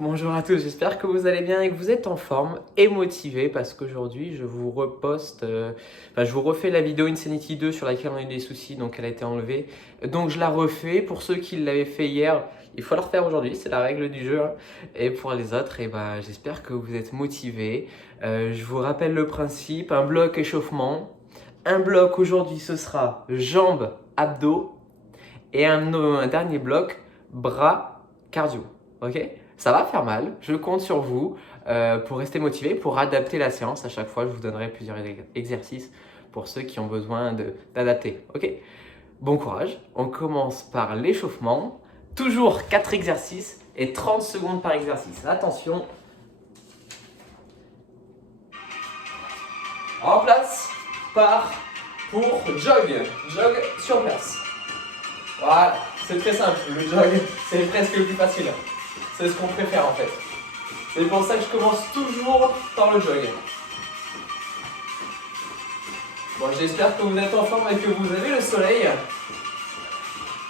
Bonjour à tous, j'espère que vous allez bien et que vous êtes en forme et motivés parce qu'aujourd'hui je vous reposte, je vous refais la vidéo Insanity 2 sur laquelle on a eu des soucis, donc elle a été enlevée. Donc je la refais. Pour ceux qui l'avaient fait hier, il faut la refaire aujourd'hui, c'est la règle du jeu, hein. Et pour les autres, j'espère que vous êtes motivés. Je vous rappelle le principe, un bloc échauffement. Un bloc aujourd'hui ce sera jambes, abdos et un dernier bloc bras, cardio. Ok? Ça va faire mal, je compte sur vous pour rester motivé, pour adapter la séance. À chaque fois, je vous donnerai plusieurs exercices pour ceux qui ont besoin d'adapter. Ok? Bon courage, on commence par l'échauffement. Toujours 4 exercices et 30 secondes par exercice. Attention. En place, part pour jog. Jog sur place. Voilà, c'est très simple. Le jog, c'est presque le plus facile. C'est ce qu'on préfère en fait. C'est pour ça que je commence toujours par le jog. Bon, j'espère que vous êtes en forme et que vous avez le soleil.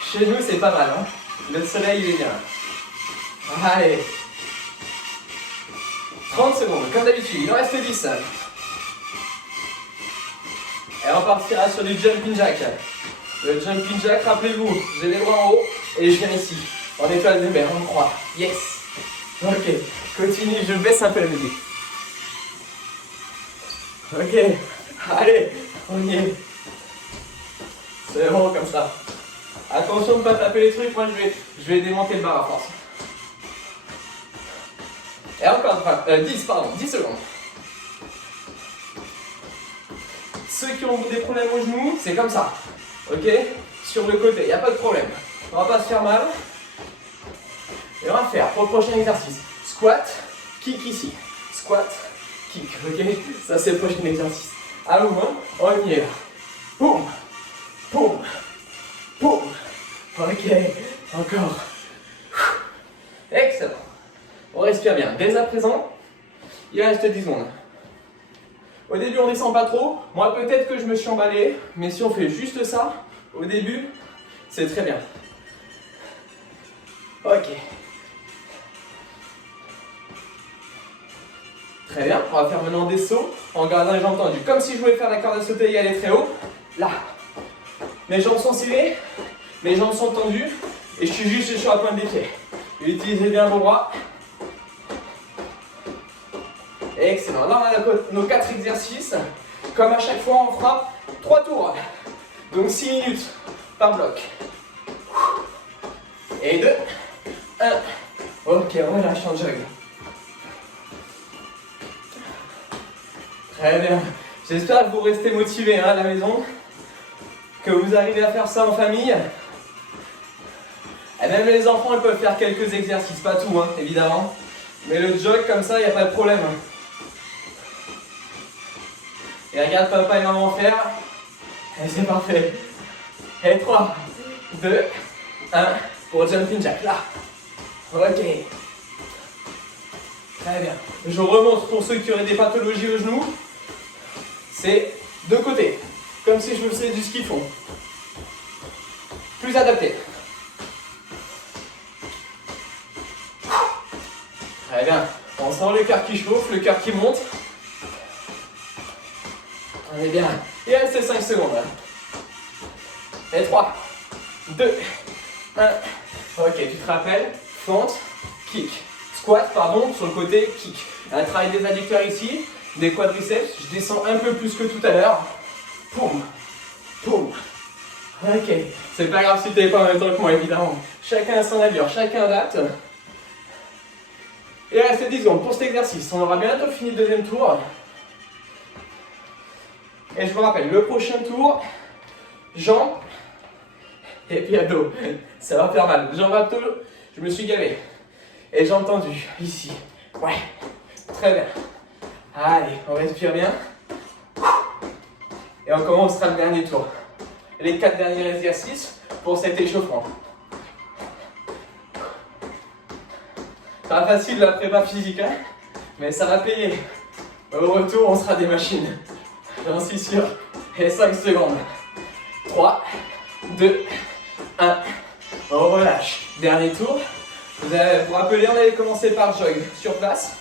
Chez nous, c'est pas mal, hein. Le soleil, il est bien. Allez. 30 secondes, comme d'habitude, il en reste 10. Et on partira sur du jumping jack. Le jumping jack, rappelez-vous, j'ai les bras en haut et je viens ici. En étoile de mer, on croit. Yes. Ok, continue, je baisse un peu la musique. Ok, allez, on y est. C'est bon comme ça. Attention de ne pas taper les trucs, moi je vais démonter le bar à force. Et encore 10 secondes. Ceux qui ont des problèmes aux genoux, c'est comme ça. Ok? Sur le côté, il n'y a pas de problème. On va pas se faire mal. Et on va faire pour le prochain exercice squat, kick ici. Squat, kick. Ok? Ça c'est le prochain exercice. À vous, hein? On y est là. Boum, boum, boum. Ok, encore. Excellent. On respire bien. Dès à présent, il reste 10 secondes. Au début, on descend pas trop. Moi, peut-être que je me suis emballé, mais si on fait juste ça, au début, c'est très bien. Ok. Très bien. On va faire maintenant des sauts en gardant les jambes tendues. Comme si je voulais faire la corde à sauter et aller très haut. Là. Mes jambes sont serrées, mes jambes sont tendues et je suis juste sur la pointe des pieds. Utilisez bien vos bras. Excellent. Là, on a nos 4 exercices. Comme à chaque fois, on fera 3 tours. Donc 6 minutes par bloc. Et 2, 1. Ok, on relâche en jog. Très bien. J'espère que vous restez motivés à la maison. Que vous arrivez à faire ça en famille. Et même les enfants, ils peuvent faire quelques exercices. Pas tout, hein, évidemment. Mais le jog, comme ça, il n'y a pas de problème. Et regarde papa et maman faire. Et c'est parfait. Et 3, 2, 1 pour jumping jack. Là. Ok. Très bien. Je remonte pour ceux qui auraient des pathologies au genou. C'est de côté. Comme si je faisais du ski de fond. Plus adapté. Très bien. On sent le cœur qui chauffe, le cœur qui monte. On est bien. Il reste 5 secondes. Et 3, 2, 1. Ok, tu te rappelles. Fente, kick. Squat, pardon, sur le côté, kick. Un travail des adducteurs ici, des quadriceps. Je descends un peu plus que tout à l'heure. Poum, poum. Ok. C'est pas grave si tu n'es pas en même temps que moi, évidemment. Chacun a son allure, chacun adapte. Et il reste 10 secondes pour cet exercice. On aura bientôt fini le deuxième tour. Et je vous rappelle, le prochain tour, jambes et puis abdos. Ça va faire mal. Jambes, abdos, je me suis gavé. Et jambes tendues, ici. Ouais, très bien. Allez, on respire bien. Et on commencera le dernier tour. Les 4 derniers exercices pour cet échauffement. Ça va facile la prépa physique, hein, mais ça va payer. Au retour, on sera des machines. J'en suis sûr. Et 5 secondes. 3, 2, 1. On relâche. Dernier tour. Vous vous rappelez, on avait commencé par jog sur place.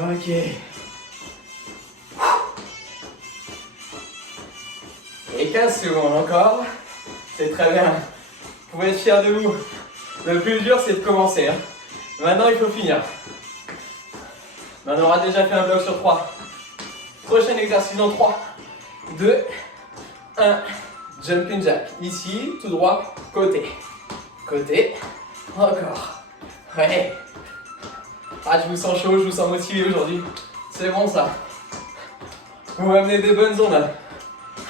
Ok. Et 15 secondes encore. C'est très bien. Vous pouvez être fiers de vous. Le plus dur, c'est de commencer. Maintenant, il faut finir. On aura déjà fait un bloc sur 3. Prochain exercice dans 3, 2, 1. Jumping jack. Ici, tout droit, côté. Côté. Encore. Ouais. Ah, je vous sens chaud, je vous sens motivé aujourd'hui. C'est bon ça. Vous m'amenez des bonnes ondes.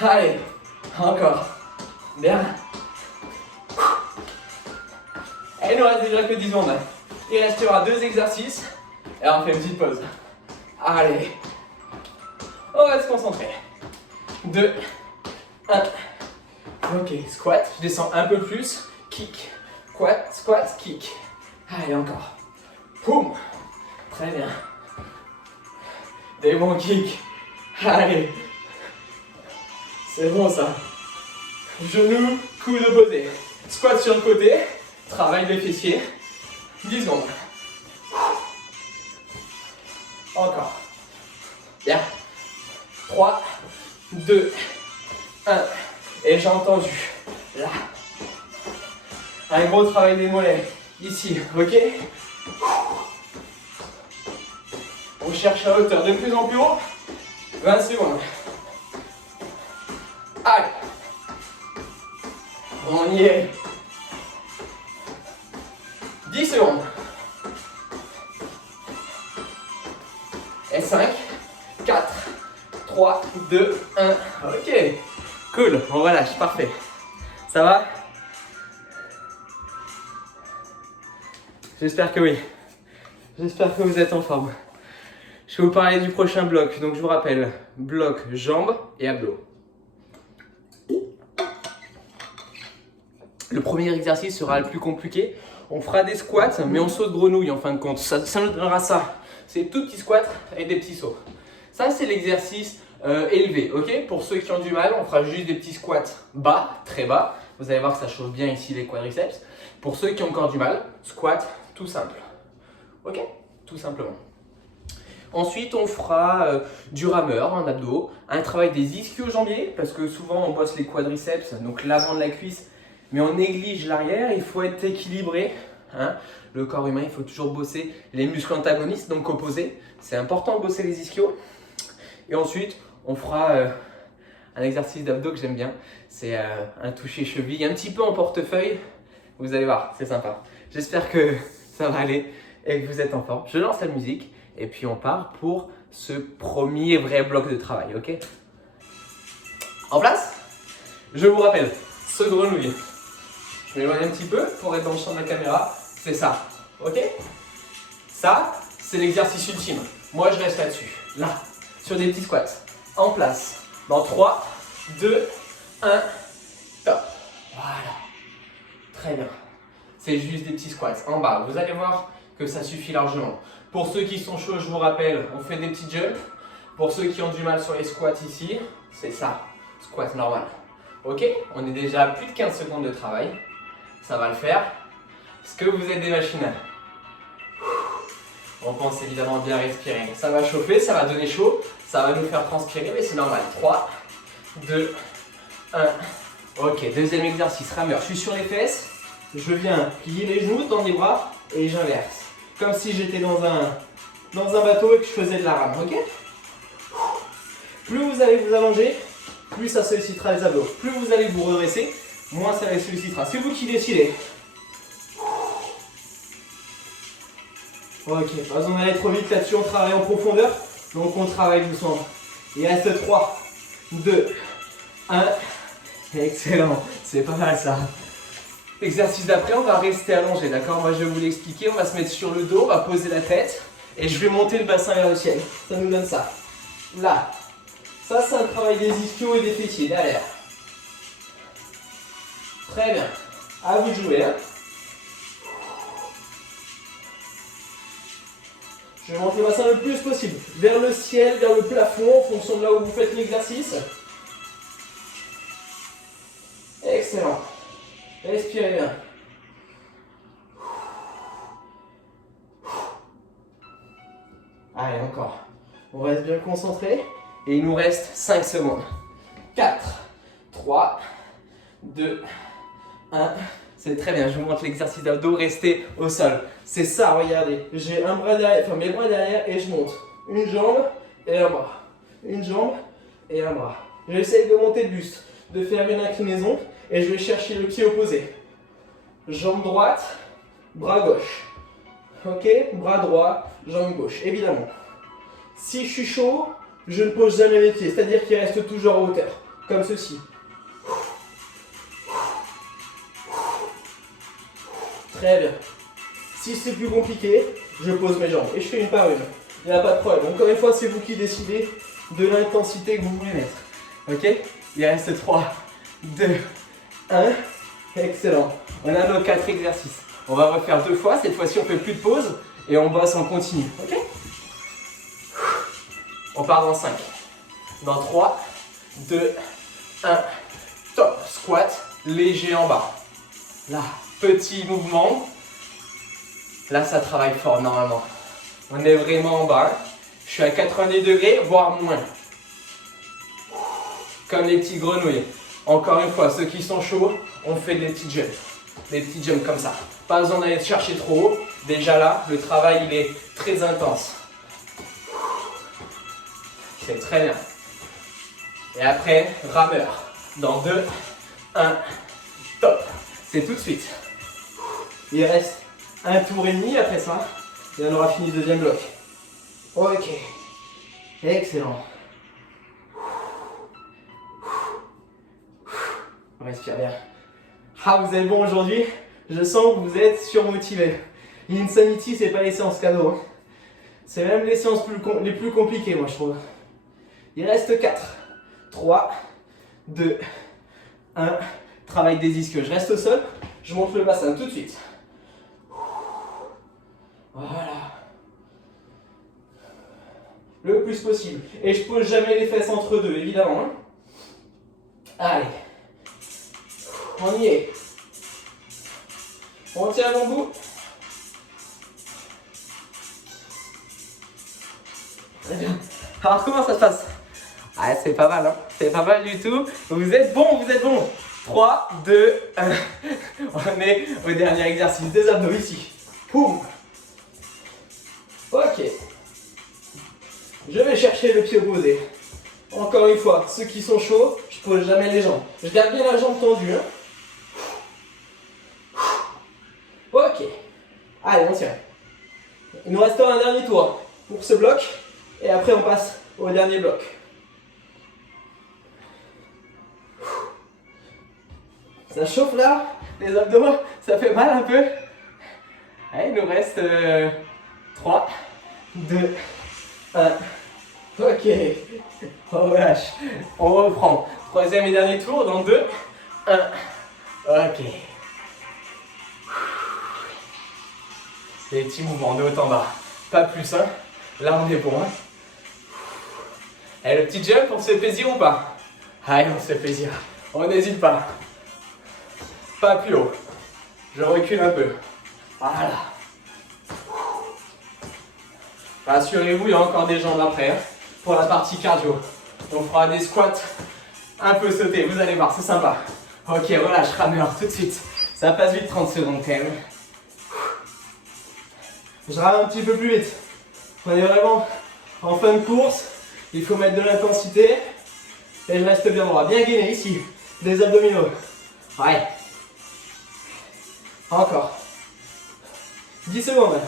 Allez. Encore. Bien. Et il nous reste déjà que 10 secondes. Il restera 2 exercices. Et on fait une petite pause. Allez. On va se concentrer. 2, 1. Ok, squat. Je descends un peu plus. Kick. Squat, squat, kick. Allez, encore. Poum. Très bien. Des bons kicks. Allez. C'est bon ça. Genou, coude opposé. Squat sur le côté. Travail des fessiers. 10 secondes. Encore. Bien. 3, 2, 1. Et j'ai entendu. Là. Un gros travail des mollets. Ici, ok? On cherche la hauteur de plus en plus haut. 20 secondes. Allez. On y est. 10 secondes. Et 5, 4, 3, 2, 1. Ok. Cool. On relâche. Parfait. Ça va? J'espère que oui. J'espère que vous êtes en forme. Je vais vous parler du prochain bloc. Donc je vous rappelle, bloc jambes et abdos. Le premier exercice sera le plus compliqué. On fera des squats, mais on saute grenouille en fin de compte. Ça nous donnera ça. C'est tout petits squats et des petits sauts. Ça, c'est l'exercice élevé. Ok? Pour ceux qui ont du mal, on fera juste des petits squats bas, très bas. Vous allez voir que ça chauffe bien ici les quadriceps. Pour ceux qui ont encore du mal, squat tout simple. Ok? Tout simplement. Ensuite, on fera du rameur en abdos, un travail des ischio-jambiers, parce que souvent on bosse les quadriceps, donc l'avant de la cuisse, mais on néglige l'arrière. Il faut être équilibré. Hein. Le corps humain, il faut toujours bosser les muscles antagonistes, donc opposés. C'est important de bosser les ischios. Et ensuite, on fera un exercice d'abdos que j'aime bien. C'est un toucher cheville, un petit peu en portefeuille. Vous allez voir, c'est sympa. J'espère que ça va aller et que vous êtes en forme. Je lance la musique et puis on part pour ce premier vrai bloc de travail, ok? En place? Je vous rappelle, ce grenouille. Je m'éloigne un petit peu pour être dans le champ de la caméra. C'est ça, ok? Ça, c'est l'exercice ultime. Moi, je reste là-dessus. Là, sur des petits squats. En place. Dans 3, 2, 1, top. Voilà. Très bien. C'est juste des petits squats en bas. Vous allez voir que ça suffit largement. Pour ceux qui sont chauds, je vous rappelle, on fait des petits jumps. Pour ceux qui ont du mal sur les squats ici, c'est ça. Squat normal. Ok? On est déjà à plus de 15 secondes de travail. Ça va le faire. Est-ce que vous êtes des machines? On pense évidemment bien respirer. Ça va chauffer, ça va donner chaud. Ça va nous faire transpirer, mais c'est normal. 3, 2, 1. Ok, deuxième exercice, rameur. Je suis sur les fesses. Je viens plier les genoux, tendre les bras et j'inverse. Comme si j'étais dans un bateau et que je faisais de la rame, ok? Plus vous allez vous allonger, plus ça sollicitera les abdos. Plus vous allez vous redresser, moins ça les sollicitera. C'est vous qui décidez. Ok, pas besoin d'aller trop vite là-dessus, on travaille en profondeur, donc on travaille doucement. Il reste 3, 2, 1. Excellent, c'est pas mal ça. Exercice d'après, on va rester allongé, d'accord? Moi je vais vous l'expliquer, on va se mettre sur le dos, on va poser la tête et je vais monter le bassin vers le ciel. Ça nous donne ça. Là. Ça c'est un travail des ischios et des fessiers, derrière. Très bien. À vous de jouer, hein? Je vais monter le bassin le plus possible. Vers le ciel, vers le plafond, en fonction de là où vous faites l'exercice. Excellent. respirez bien. Allez, encore. On reste bien concentré. Et il nous reste 5 secondes. 4, 3, 2, 1. C'est très bien, je vous montre l'exercice d'abdos. Restez au sol. C'est ça, regardez. J'ai un bras derrière, enfin mes bras derrière et je monte. Une jambe et un bras. Une jambe et un bras. J'essaye de monter le buste, de faire une inclinaison et je vais chercher le pied opposé. Jambe droite, bras gauche. Ok, bras droit, jambe gauche, évidemment. Si je suis chaud, je ne pose jamais mes pieds, c'est-à-dire qu'ils restent toujours en hauteur, comme ceci. Très bien. Si c'est plus compliqué, je pose mes jambes et je fais une par une. Il n'y a pas de problème. Encore une fois, c'est vous qui décidez de l'intensité que vous voulez mettre. Ok? Il reste 3, 2, 1. Excellent. On a nos 4 exercices. On va refaire 2 fois. Cette fois-ci, on ne fait plus de pause et on bosse en continu. Ok? On part dans 5. Dans 3, 2, 1. Top. Squat. Léger en bas. Là. Petit mouvement. Là, ça travaille fort normalement. On est vraiment en bas. Je suis à 90 degrés, voire moins. Comme les petites grenouilles. Encore une fois, ceux qui sont chauds, on fait des petits jumps. Des petits jumps comme ça. Pas besoin d'aller chercher trop haut. Déjà là, le travail, il est très intense. C'est très bien. Et après, rameur. Dans 2, 1, top. C'est tout de suite. Il reste un tour et demi après ça. Et on aura fini le deuxième bloc. Ok. Excellent. On respire bien. Ah, vous êtes bon aujourd'hui. Je sens que vous êtes surmotivé. L'Insanity, c'est pas les séances cadeaux. Hein. C'est même les séances les plus compliquées, moi, je trouve. Il reste 4, 3, 2, 1. Travail des ischios. Je reste au sol. Je monte le bassin tout de suite. Voilà. Le plus possible. Et je pose jamais les fesses entre deux, évidemment. Hein. Allez. On y est. On tient mon bout. Très bien. Alors comment ça se passe? Ah, c'est pas mal, hein. C'est pas mal du tout. Vous êtes bon, vous êtes bon. 3, 2, 1. On est au dernier exercice des abdos ici. Poum. Ok. Je vais chercher le pied opposé. Encore une fois, ceux qui sont chauds, je pose jamais les jambes. Je garde bien la jambe tendue. Hein. Ok. Allez, on tient. Il nous reste un dernier tour pour ce bloc. Et après, on passe au dernier bloc. Ça chauffe là, les abdos, ça fait mal un peu. Allez, il nous reste 3, 2, 1. Ok, on relâche, on reprend. Troisième et dernier tour dans 2, 1. Ok. Les petits mouvements de haut en bas, pas plus, hein. Là, on est bon, hein. Et le petit jump, on se fait plaisir ou pas? Allez, on se fait plaisir. On n'hésite pas. Pas plus haut. Je recule un peu. Voilà. Rassurez-vous, il y a encore des jambes après. Hein, pour la partie cardio. On fera des squats un peu sautés. Vous allez voir, c'est sympa. Ok, relâche, rameur tout de suite. Ça passe vite, 30 secondes quand même. Je rame un petit peu plus vite. On est vraiment en fin de course. Il faut mettre de l'intensité. Et je reste bien droit. Bien gainé ici. Des abdominaux. Ouais. Encore. 10 secondes.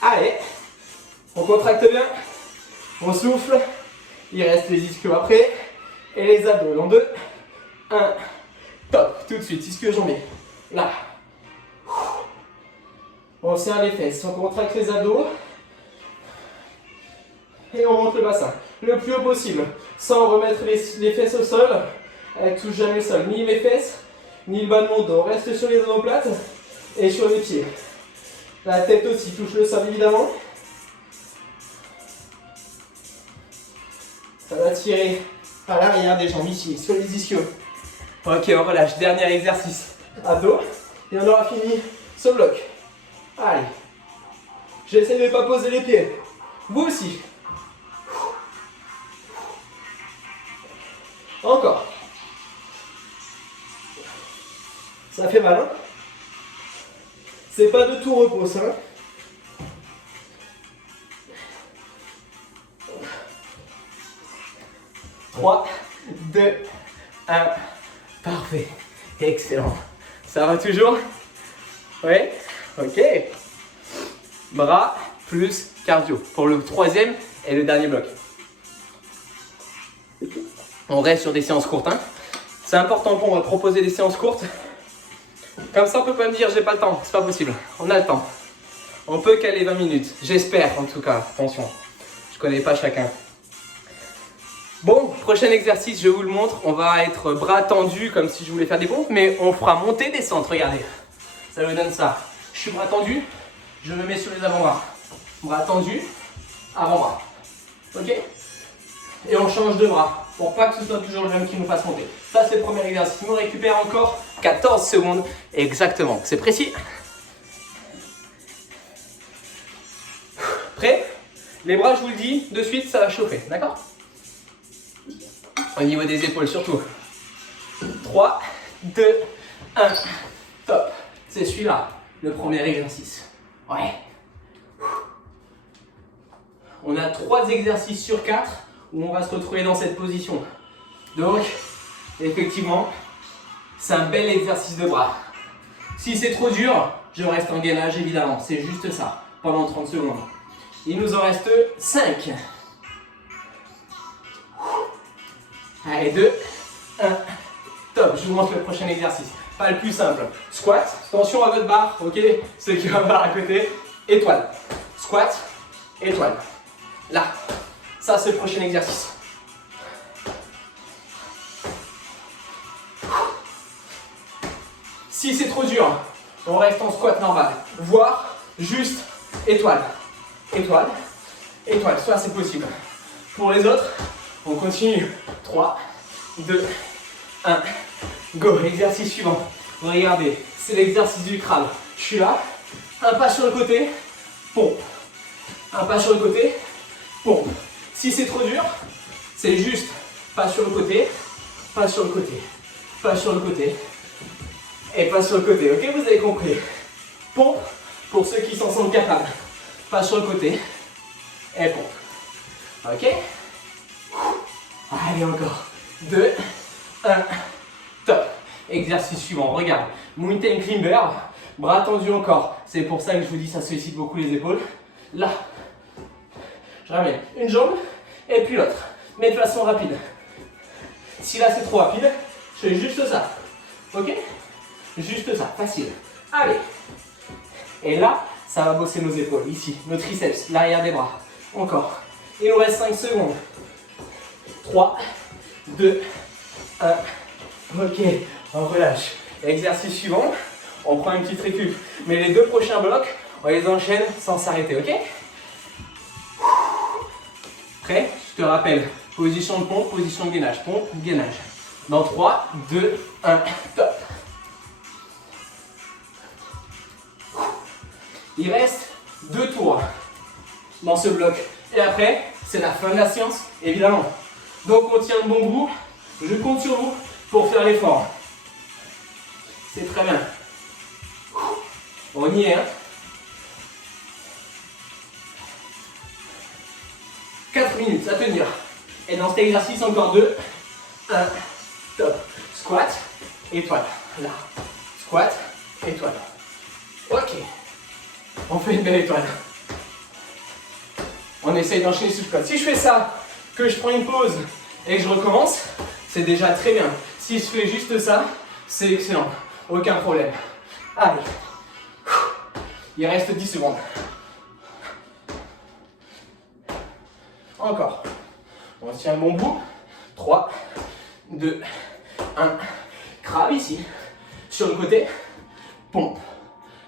Allez. On contracte bien. On souffle. Il reste les ischios après. Et les abdos. Dans 2, 1. Top. Tout de suite. Ischio-jambier. Là. On serre les fesses. On contracte les abdos. Et on monte le bassin. Le plus haut possible. Sans remettre les fesses au sol. Elle ne touche jamais le sol. Ni mes fesses, ni le bas de mon dos. On reste sur les omoplates et sur les pieds. La tête aussi touche le sol évidemment. Ça va tirer à l'arrière des jambes ici, sur les ischios. Ok, on relâche. Dernier exercice. Abdos. Et on aura fini ce bloc. Allez. J'essaie de ne pas poser les pieds. Vous aussi. Encore. Ça fait mal, hein? C'est pas de tout repos, ça. 3, 2, 1. Parfait. Excellent. Ça va toujours? Oui? Ok. Bras plus cardio pour le troisième et le dernier bloc. On reste sur des séances courtes, hein. C'est important pour moi de proposer des séances courtes. Comme ça, on peut pas me dire j'ai pas le temps. C'est pas possible. On a le temps. On peut caler 20 minutes. J'espère en tout cas. Attention. Je connais pas chacun. Bon, prochain exercice, je vous le montre. On va être bras tendus comme si je voulais faire des pompes, mais on fera monter, descendre. Regardez. Ça vous donne ça. Je suis bras tendu. Je me mets sur les avant-bras. Bras tendu. Avant-bras. Ok? Et on change de bras pour pas que ce soit toujours le même qui nous fasse monter. Ça, c'est le premier exercice. On récupère encore 14 secondes. Exactement. C'est précis. Prêt? Les bras, je vous le dis, de suite, ça va chauffer. D'accord? Au niveau des épaules, surtout. 3, 2, 1. Top. C'est celui-là, le premier exercice. Ouais. On a 3 exercices sur 4 où on va se retrouver dans cette position. Donc, effectivement, c'est un bel exercice de bras. Si c'est trop dur, je reste en gainage évidemment. C'est juste ça, pendant 30 secondes. Il nous en reste 5. Allez, 2, 1. Top, je vous montre le prochain exercice. Pas le plus simple. Squat, attention à votre barre, ok? Ceux qui ont la barre à côté. Étoile. Squat, étoile. Là. Ça, c'est le prochain exercice. Si c'est trop dur, on reste en squat normal. Voire juste étoile. Étoile. Étoile. Ça, c'est possible. Pour les autres, on continue. 3, 2, 1. Go. Exercice suivant. Regardez, c'est l'exercice du crabe. Je suis là. Un pas sur le côté. Pompe. Un pas sur le côté. Pompe. Si c'est trop dur, c'est juste pas sur le côté, pas sur le côté, pas sur le côté et pas sur le côté. Ok, vous avez compris. Pompe pour ceux qui s'en sentent capables. Pas sur le côté et pompe. Ok. Allez, encore. 2, 1. Top. Exercice suivant. Regarde. Mountain climber. Bras tendus encore. C'est pour ça que je vous dis ça sollicite beaucoup les épaules. Là. Je ramène une jambe et puis l'autre. Mais de façon rapide. Si là c'est trop rapide, je fais juste ça. Ok? Juste ça. Facile. Allez. Et là, ça va bosser nos épaules. Ici, nos triceps, l'arrière des bras. Encore. Il nous reste 5 secondes. 3, 2, 1. Ok. On relâche. Exercice suivant. On prend une petite récup. Mais les 2 prochains blocs, on les enchaîne sans s'arrêter. Ok? Prêt? Je te rappelle, position de pompe, position de gainage. Pompe, gainage. Dans 3, 2, 1, top. Il reste 2 tours dans ce bloc. Et après, c'est la fin de la séance, évidemment. Donc on tient le bon bout. Je compte sur vous pour faire l'effort. C'est très bien. On y est, hein? 4 minutes à tenir. Et dans cet exercice, encore 2. 1. Top. Squat. Étoile. Là. Squat. Étoile. Ok. On fait une belle étoile. On essaye d'enchaîner ce squat. Si je fais ça, que je prends une pause et que je recommence, c'est déjà très bien. Si je fais juste ça, c'est excellent. Aucun problème. Allez. Il reste 10 secondes. Encore. On tient le bon bout. 3, 2, 1. Crabe ici. Sur le côté. Pompe.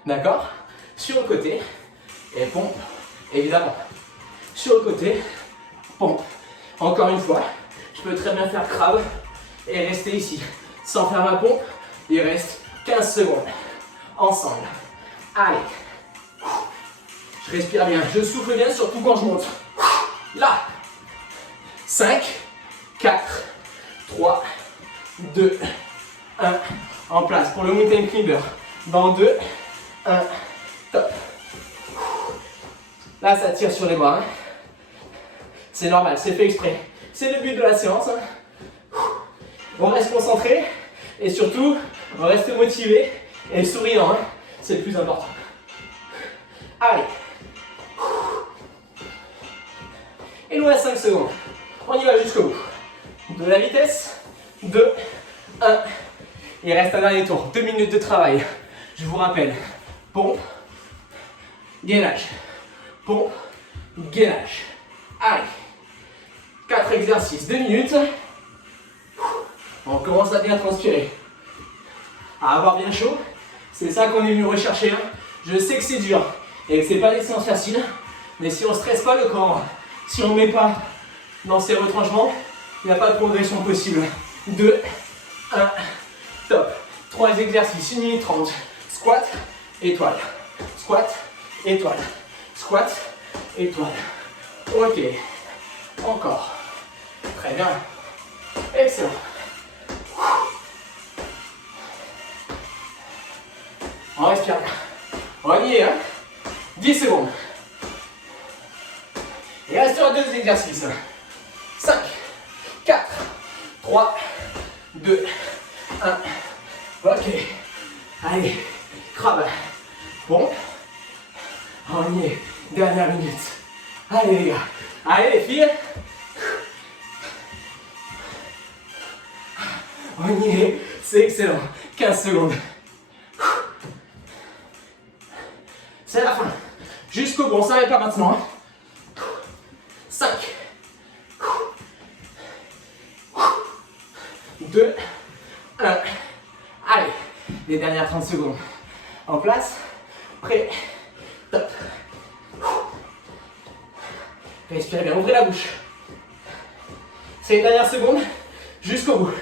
D'accord? Sur le côté. Et pompe. Évidemment. Sur le côté. Pompe. Encore une fois. Je peux très bien faire crabe et rester ici. Sans faire ma pompe, il reste 15 secondes. Ensemble. Allez. Je respire bien, je souffle bien, surtout quand je monte. Là. 5, 4, 3, 2, 1. En place pour le mountain climber. Dans 2, 1, top. Là, ça tire sur les bras. Hein. C'est normal, c'est fait exprès. C'est le but de la séance. Hein. On reste concentré et surtout, on reste motivé et souriant. Hein. C'est le plus important. Allez. Et nous, à 5 secondes. On y va jusqu'au bout. De la vitesse. 2, 1. Il reste un dernier tour. 2 minutes de travail. Je vous rappelle. Pompe. Gainage. Pompe. Gainage. Allez. 4 exercices. 2 minutes. On commence à bien transpirer. À avoir bien chaud. C'est ça qu'on est venu rechercher. Hein. Je sais que c'est dur et que c'est pas des séances faciles. Mais si on ne stresse pas le corps, si on ne met pas dans ces retranchements, il n'y a pas de progression possible. 2, 1, top. 3 exercices, 1 minute 30. Squat, étoile. Squat, étoile. Squat, étoile. Ok. Encore. Très bien. Excellent. On respire. On y est, hein. 10 secondes. Il reste 2 exercices. 5, 4, 3, 2, 1. Ok. Allez, crabe. Bon. On y est. Dernière minute. Allez les gars. Allez les filles. On y est. C'est excellent. 15 secondes. C'est la fin. Jusqu'au bout. On ne s'arrête pas maintenant. Hein. 5, 2, 1. Allez, les dernières 30 secondes. En place, prêt, top. Respirez bien, ouvrez la bouche. C'est les dernières secondes, jusqu'au bout.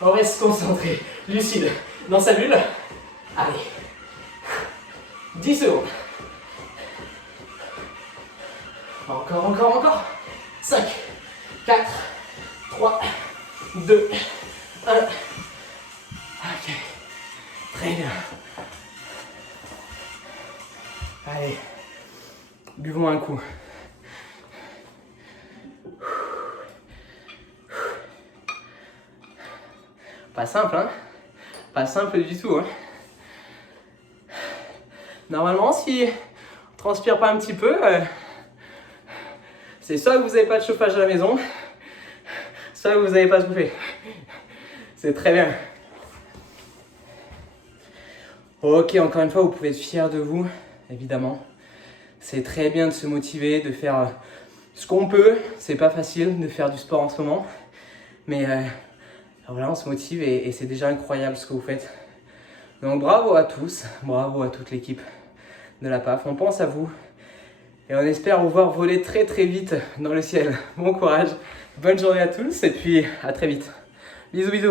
On reste concentré, lucide, dans sa bulle. Allez, 10 secondes. Encore. 5, 4, 3, 2, 1. Ok. Très bien. Allez. Buvons un coup. Pas simple, hein? Pas simple du tout, hein? Normalement, si on transpire pas un petit peu, c'est soit que vous n'avez pas de chauffage à la maison, soit que vous n'avez pas soufflé. C'est très bien. Ok, encore une fois, vous pouvez être fiers de vous, évidemment. C'est très bien de se motiver, de faire ce qu'on peut. C'est pas facile de faire du sport en ce moment, mais voilà, on se motive et c'est déjà incroyable ce que vous faites. Donc bravo à tous, bravo à toute l'équipe de la PAF. On pense à vous et on espère vous voir voler très très vite dans le ciel. Bon courage, bonne journée à tous et puis à très vite. Bisous bisous.